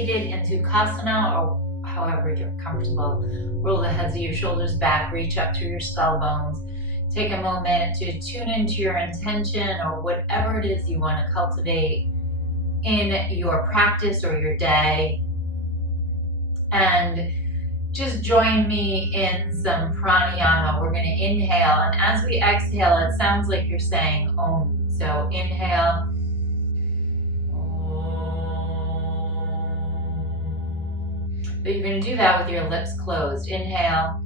seated into kasana, or however you're comfortable. Roll the heads of your shoulders back, reach up through your skull bones. Take a moment to tune into your intention or whatever it is you want to cultivate in your practice or your day. And just join me in some pranayama. We're going to inhale, and as we exhale, it sounds like you're saying Om. So inhale. But you're going to do that with your lips closed. Inhale.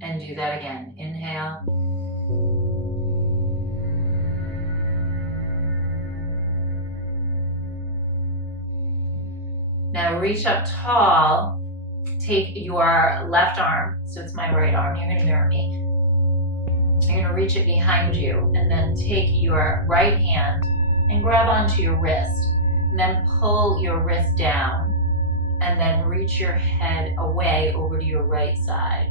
And do that again. Inhale. Now reach up tall. Take your left arm, so it's my right arm, you're going to mirror me. You're going to reach it behind you, and then take your right hand and grab onto your wrist, and then pull your wrist down, and then reach your head away over to your right side.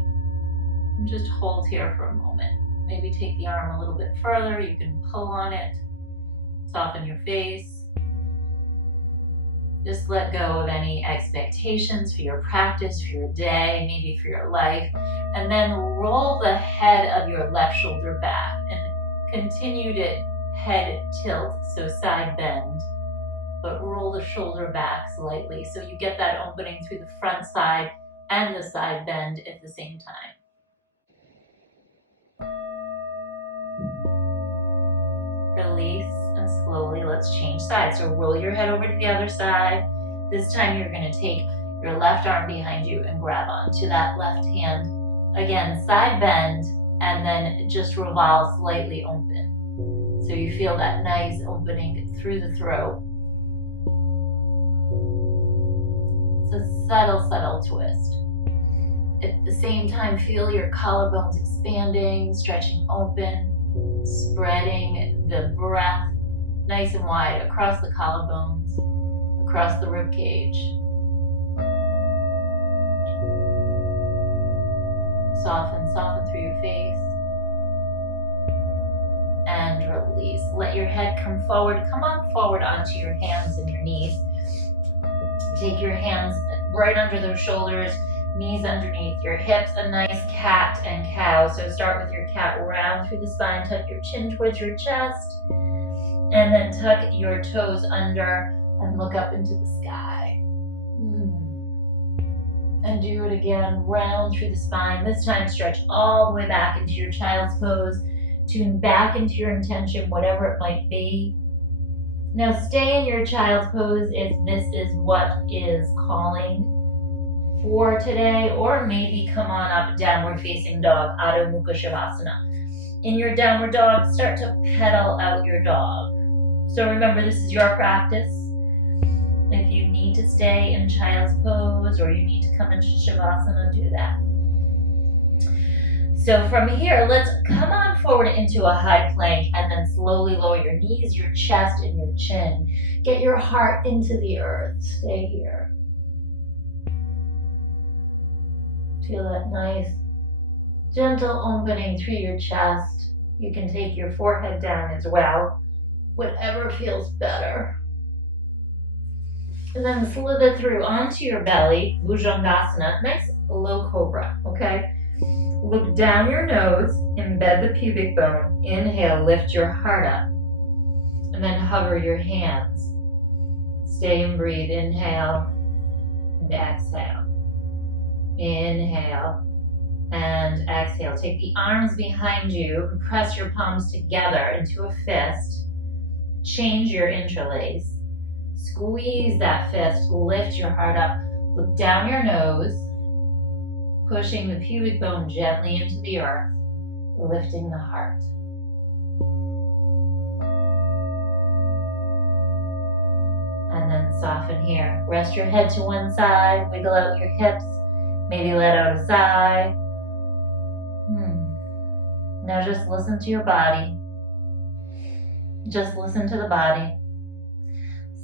And just hold here for a moment. Maybe take the arm a little bit further. You can pull on it, soften your face. Just let go of any expectations for your practice, for your day, maybe for your life. And then roll the head of your left shoulder back and continue to head tilt, so side bend. But roll the shoulder back slightly so you get that opening through the front side and the side bend at the same time. Release. Slowly, let's change sides. So roll your head over to the other side. This time you're going to take your left arm behind you and grab onto that left hand. Again, side bend, and then just revolve slightly open. So you feel that nice opening through the throat. It's a subtle, subtle twist. At the same time, feel your collarbones expanding, stretching open, spreading the breath nice and wide across the collarbones, across the rib cage. Soften, soften through your face. And release. Let your head come forward. Come on forward onto your hands and your knees. Take your hands right under those shoulders, knees underneath your hips, a nice cat and cow. So start with your cat round through the spine, tuck your chin towards your chest. And then tuck your toes under and look up into the sky. And do it again, round through the spine. This time stretch all the way back into your child's pose. Tune back into your intention, whatever it might be. Now stay in your child's pose if this is what is calling for today, or maybe come on up, downward facing dog, Adho Mukha Shavasana. In your downward dog, start to pedal out your dog. So remember, this is your practice. If you need to stay in child's pose or you need to come into Shavasana, do that. So from here, let's come on forward into a high plank and then slowly lower your knees, your chest, and your chin. Get your heart into the earth. Stay here. Feel that nice, gentle opening through your chest. You can take your forehead down as well. Whatever feels better. And then slither through onto your belly, Bhujangasana, nice low cobra, okay? Look down your nose, embed the pubic bone. Inhale, lift your heart up. And then hover your hands. Stay and breathe. Inhale and exhale. Inhale and exhale. Take the arms behind you and press your palms together into a fist. Change your interlace. Squeeze that fist, lift your heart up, look down your nose, pushing the pubic bone gently into the earth, lifting the heart. And then soften here. Rest your head to one side, wiggle out your hips, maybe let out a sigh. Now just listen to your body. Just listen to the body.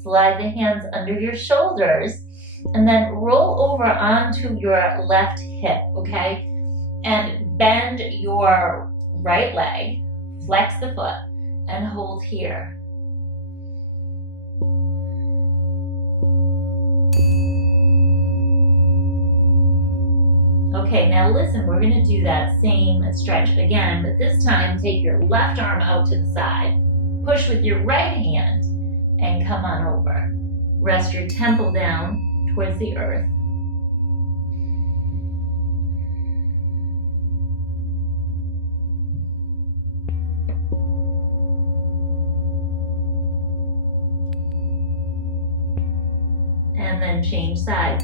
Slide the hands under your shoulders and then roll over onto your left hip, okay? And bend your right leg, flex the foot, and hold here. Okay, now listen, we're going to do that same stretch again, but this time take your left arm out to the side. Push with your right hand and come on over. Rest your temple down towards the earth. And then change sides.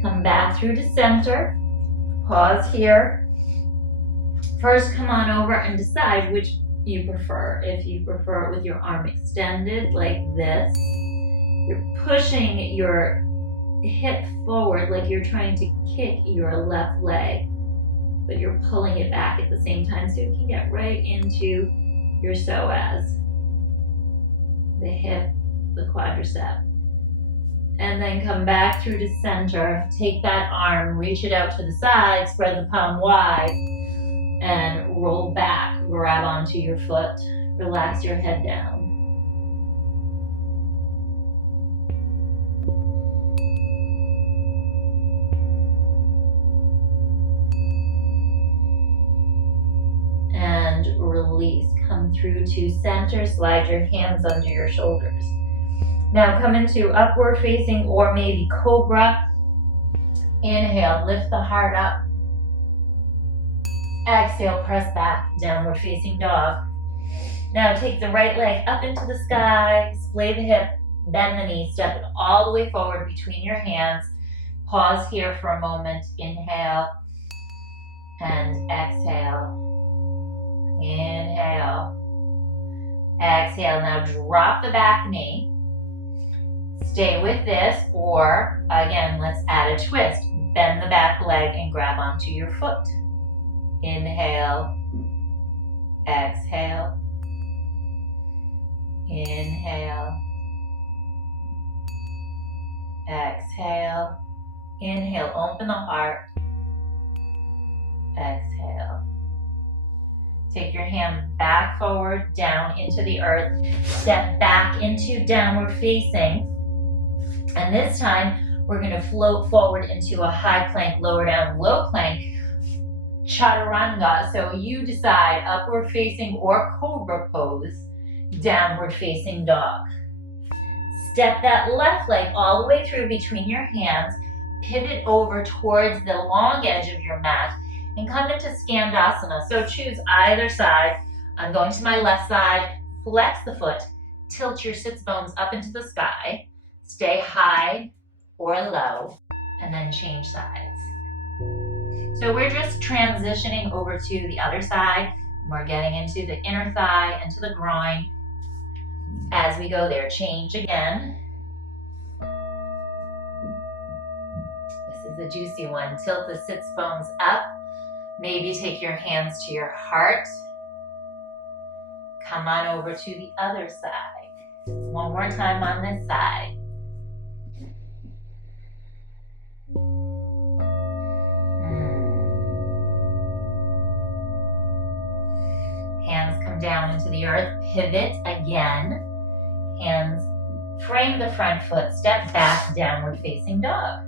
Come back through to center. Pause here. First, come on over and decide which you prefer. If you prefer it with your arm extended like this, you're pushing your hip forward like you're trying to kick your left leg, but you're pulling it back at the same time so you can get right into your psoas, the hip, the quadricep. And then come back through to center. Take that arm, reach it out to the side, spread the palm wide, and roll back. Grab onto your foot. Relax your head down. And release. Come through to center. Slide your hands under your shoulders. Now come into upward facing or maybe cobra. Inhale, lift the heart up. Exhale, press back, downward facing dog. Now take the right leg up into the sky, splay the hip, bend the knee, step it all the way forward between your hands. Pause here for a moment. Inhale and exhale. Inhale. Exhale. Now drop the back knee. Stay with this, or again, let's add a twist. Bend the back leg and grab onto your foot. Inhale, exhale, inhale, exhale, inhale, open the heart, exhale. Take your hand back forward, down into the earth, step back into downward facing. And this time, we're going to float forward into a high plank, lower down, low plank, chaturanga. So you decide upward facing or cobra pose, downward facing dog. Step that left leg all the way through between your hands, pivot over towards the long edge of your mat, and come into skandasana. So choose either side. I'm going to my left side, flex the foot, tilt your sits bones up into the sky. Stay high or low, and then change sides. So we're just transitioning over to the other side. We're getting into the inner thigh and to the groin. As we go there, change again. This is a juicy one. Tilt the sits bones up. Maybe take your hands to your heart. Come on over to the other side. One more time on this side. Hands come down into the earth, pivot again. Hands frame the front foot, step back, downward facing dog.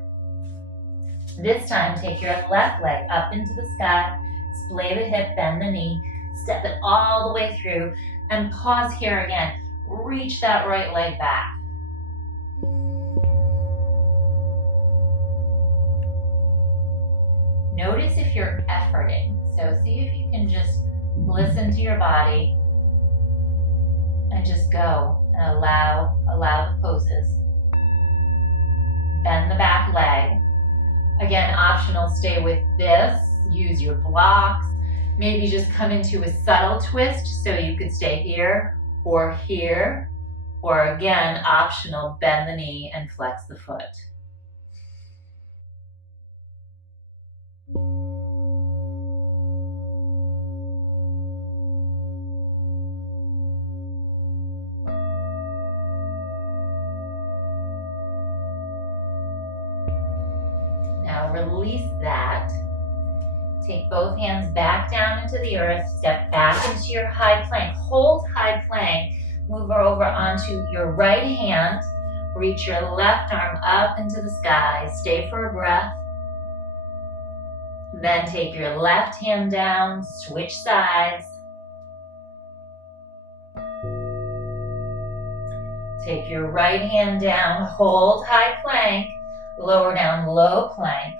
This time, take your left leg up into the sky, splay the hip, bend the knee, step it all the way through, and pause here again. Reach that right leg back. Notice if you're efforting. So see if you can just listen to your body and just go and allow the poses. Bend the back leg. Again, optional, stay with this. Use your blocks. Maybe just come into a subtle twist so you could stay here, or again, optional, bend the knee and flex the foot. Now release that. Take both hands back down into the earth. Step back into your high plank. Hold high plank. Move over onto your right hand. Reach your left arm up into the sky. Stay for a breath. Then take your left hand down. Switch sides. Take your right hand down. Hold high plank. Lower down, low plank.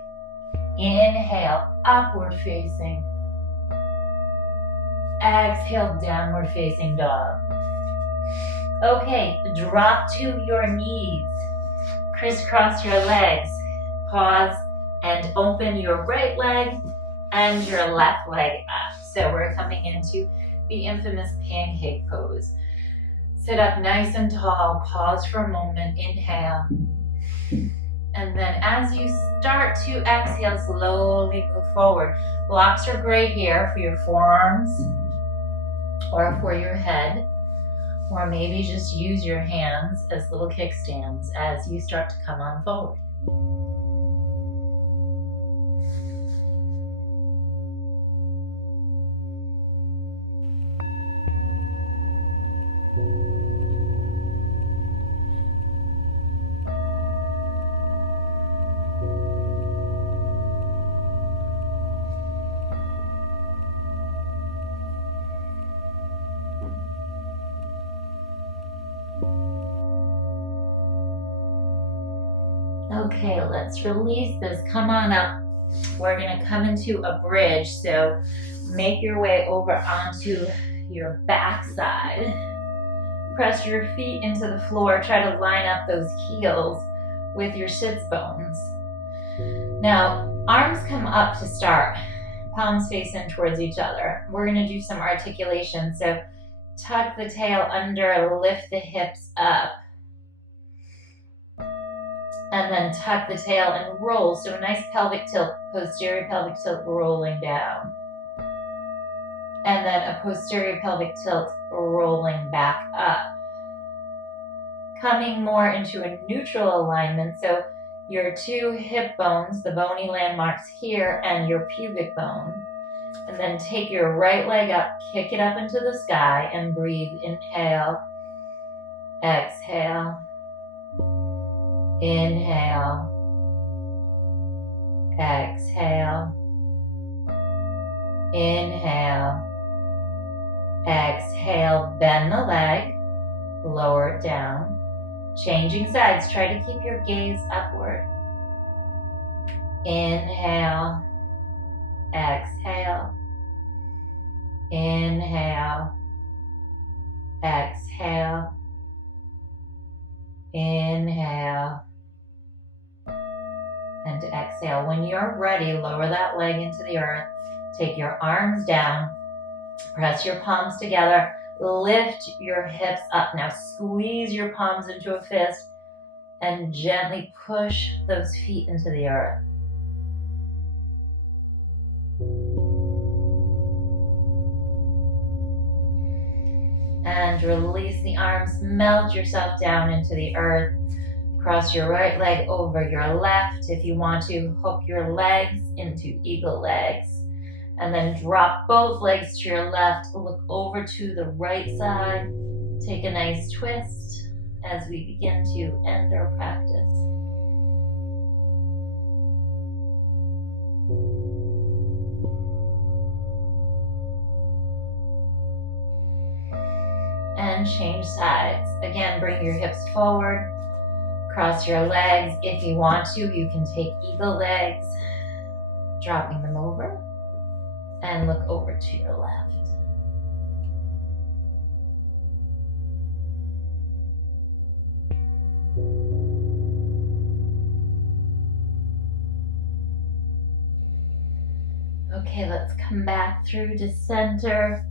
Inhale, upward facing. Exhale, downward facing dog. Okay, drop to your knees. Crisscross your legs. Pause and open your right leg and your left leg up. So we're coming into the infamous pancake pose. Sit up nice and tall. Pause for a moment. Inhale. And then as you start to exhale, slowly move forward. Blocks are great here for your forearms or for your head, or maybe just use your hands as little kickstands as you start to come on forward. Okay, let's release this. Come on up. We're going to come into a bridge. So make your way over onto your back side. Press your feet into the floor. Try to line up those heels with your sits bones. Now, arms come up to start. Palms face in towards each other. We're going to do some articulation. So tuck the tail under, lift the hips up. And then tuck the tail and roll. So a nice pelvic tilt, posterior pelvic tilt rolling down. And then a posterior pelvic tilt rolling back up. Coming more into a neutral alignment. So your two hip bones, the bony landmarks here, and your pubic bone. And then take your right leg up, kick it up into the sky, and breathe. Inhale, exhale. Inhale, exhale, inhale, exhale, bend the leg, lower it down, changing sides, try to keep your gaze upward. Inhale, exhale, inhale, exhale, inhale, and exhale. When you're ready, lower that leg into the earth. Take your arms down. Press your palms together. Lift your hips up. Now squeeze your palms into a fist and gently push those feet into the earth. And release the arms. Melt yourself down into the earth. Cross your right leg over your left. If you want to, hook your legs into eagle legs. And then drop both legs to your left. Look over to the right side. Take a nice twist as we begin to end our practice. And change sides. Again, bring your hips forward. Cross your legs. If you want to, you can take eagle legs, dropping them over, and look over to your left. Okay, let's come back through to center.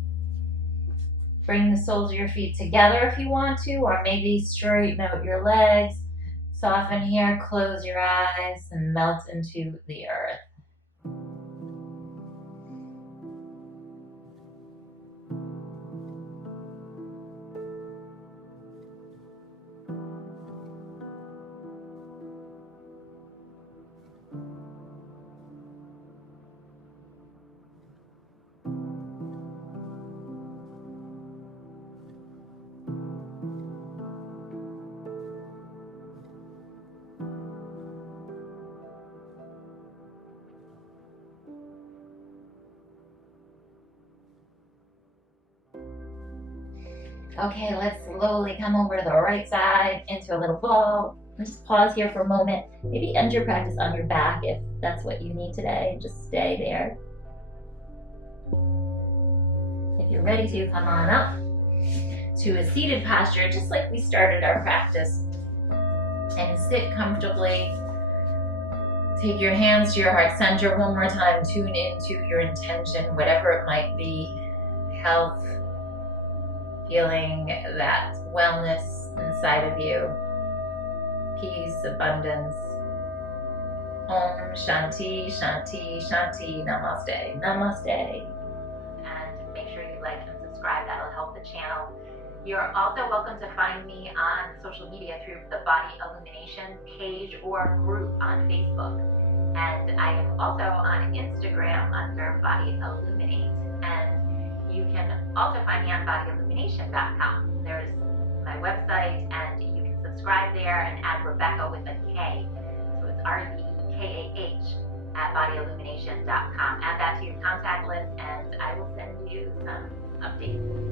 Bring the soles of your feet together if you want to, or maybe straighten out your legs. Soften here, close your eyes, and melt into the earth. Okay, let's slowly come over to the right side into a little ball. Just pause here for a moment. Maybe end your practice on your back if that's what you need today. Just stay there. If you're ready to, come on up to a seated posture, just like we started our practice. And sit comfortably. Take your hands to your heart center one more time. Tune into your intention, whatever it might be. Health, feeling that wellness inside of you. Peace, abundance. Om Shanti, Shanti, Shanti, Namaste, Namaste. And make sure you like and subscribe. That'll help the channel. You're also welcome to find me on social media through the Body Illumination page or group on Facebook. And I am also on Instagram under Body Illuminate. And you can also find me on bodyillumination.com. There's my website, and you can subscribe there and add Rebecca with a K. So it's REBEKAH at bodyillumination.com. Add that to your contact list, and I will send you some updates.